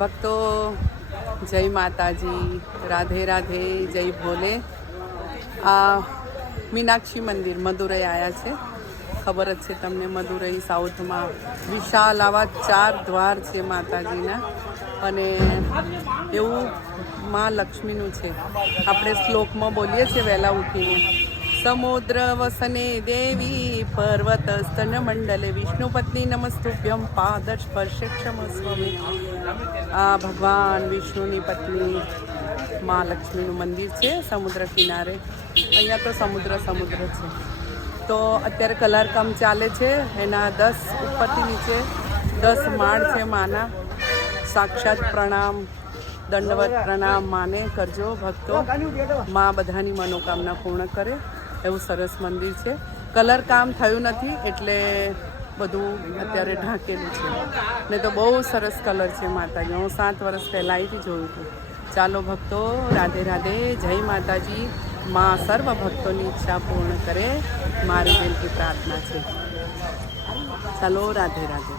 ભક્તો જય માતાજી, રાધે રાધે, જય ભોલે. આ મીનાક્ષી મંદિર મદુરઈ આવ્યા છે. ખબર જ છે તમને, મદુરઈ સાઉથમાં વિશાલ આવા 4 દ્વાર છે માતાજીના. અને એવું મા લક્ષ્મીનું છે. આપણે શ્લોકમાં બોલીએ છીએ વહેલા ઉઠીને, સમુદ્ર વસને દેવી પર્વત સ્તન મંડલે વિષ્ણુ પત્ની નમસ્તુભ્યમ પાદ સ્પર્શે ક્ષમસ્વમે. આ ભગવાન વિષ્ણુની પત્ની મા લક્ષ્મીનું મંદિર છે સમુદ્ર કિનારે. અહીંયા તો સમુદ્ર છે. તો અત્યારે કલરકામ ચાલે છે. એના 10 ઉપરથી નીચે 10 માળ છે માના. સાક્ષાત પ્રણામ, દંડવત પ્રણામ માને કરજો ભક્તો. મા બધાની મનોકામના પૂર્ણ કરે એવું સરસ મંદિર છે. કલર કામ થયું નથી એટલે બધું અત્યારે ઢાંકેલું છે. ને તો બહુ સરસ કલર છે માતાજી. હું 7 વર્ષ પહેલાં અહીંથી જોયું હતું. ચાલો ભક્તો, રાધે રાધે, જય માતાજી. મા સર્વ ભક્તોની ઈચ્છા પૂર્ણ કરે, મારી દિલથી પ્રાર્થના છે. ચાલો, રાધે રાધે.